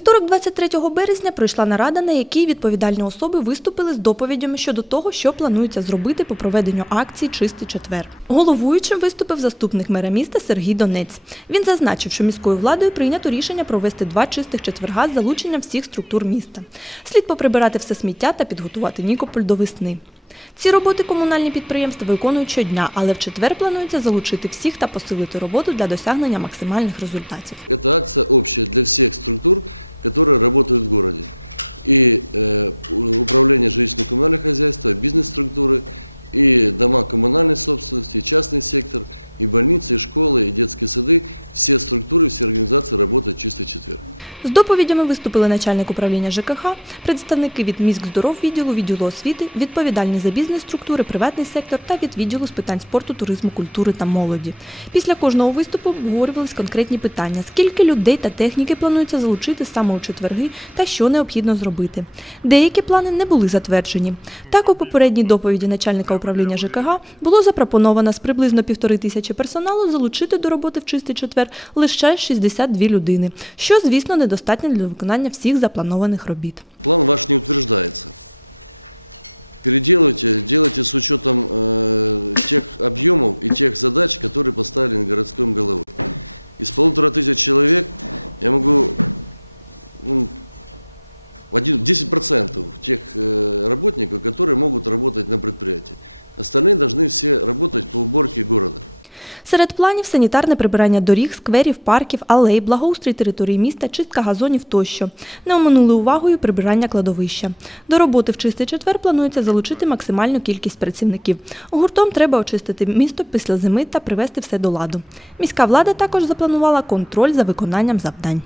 вівторок, 23 березня, пройшла нарада, на якій відповідальні особи виступили з доповідями щодо того, що планується зробити по проведенню акції Чистий четвер. Головуючим виступив заступник мера міста Сергій Донець. Він зазначив, що міською владою прийнято рішення провести два чистих четверга з залученням всіх структур міста. Слід поприбирати все сміття та підготувати Нікополь до весни. Ці роботи комунальні підприємства виконують щодня, але в четвер планується залучити всіх та посилити роботу для досягнення максимальних результатів. Thank you. З доповідями виступили начальник управління ЖКХ, представники від міськздоров відділу, відділу освіти, відповідальні за бізнес структури, приватний сектор та від відділу з питань спорту, туризму, культури та молоді. Після кожного виступу обговорювались конкретні питання: скільки людей та техніки планується залучити саме у четверги та що необхідно зробити. Деякі плани не були затверджені. Так, у попередній доповіді начальника управління ЖКГ було запропоновано з приблизно півтори тисячі персоналу залучити до роботи в чистий четвер лише 62 людини, що, звісно, недостатньо для виконання всіх запланованих робіт. Серед планів санітарне прибирання доріг, скверів, парків, алей, благоустрій території міста, чистка газонів тощо. Не оминули увагою прибирання кладовища. До роботи в чистий четвер планується залучити максимальну кількість працівників. Гуртом треба очистити місто після зими та привести все до ладу. Міська влада також запланувала контроль за виконанням завдань.